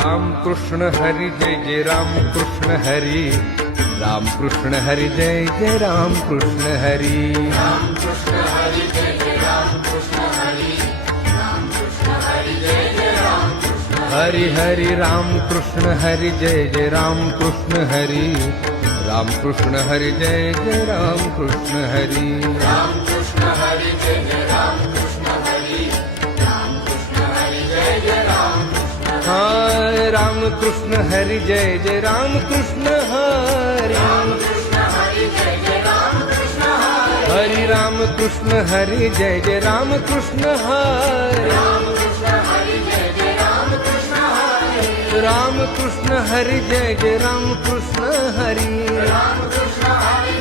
राम कृष्ण हरी जय जय राम कृष्ण हरी, राम कृष्ण हरी जय जय राम कृष्ण हरी, राम कृष्ण हरी जय जय राम कृष्ण हरी, राम कृष्ण हरी जय जय राम कृष्ण हरि हरि राम कृष्ण हरि जय जय राम कृष्ण हरि, राम कृष्ण हरि जय जय राम कृष्ण हरि, राम कृष्ण हरी जय जय राम कृष्ण हरी, राम कृष्ण हरी जय जय राम कृष्ण हाय राम कृष्ण हरि जय जय राम कृष्ण हरि, राम कृष्ण हरी जय जय राम कृष्ण हरी, हरि राम कृष्ण हरि जय जय राम कृष्ण हरि, राम कृष्ण हरी जय जय राम कृष्ण हरी, राम कृष्ण हरि जय जय राम कृष्ण हरि, राम कृष्ण हरी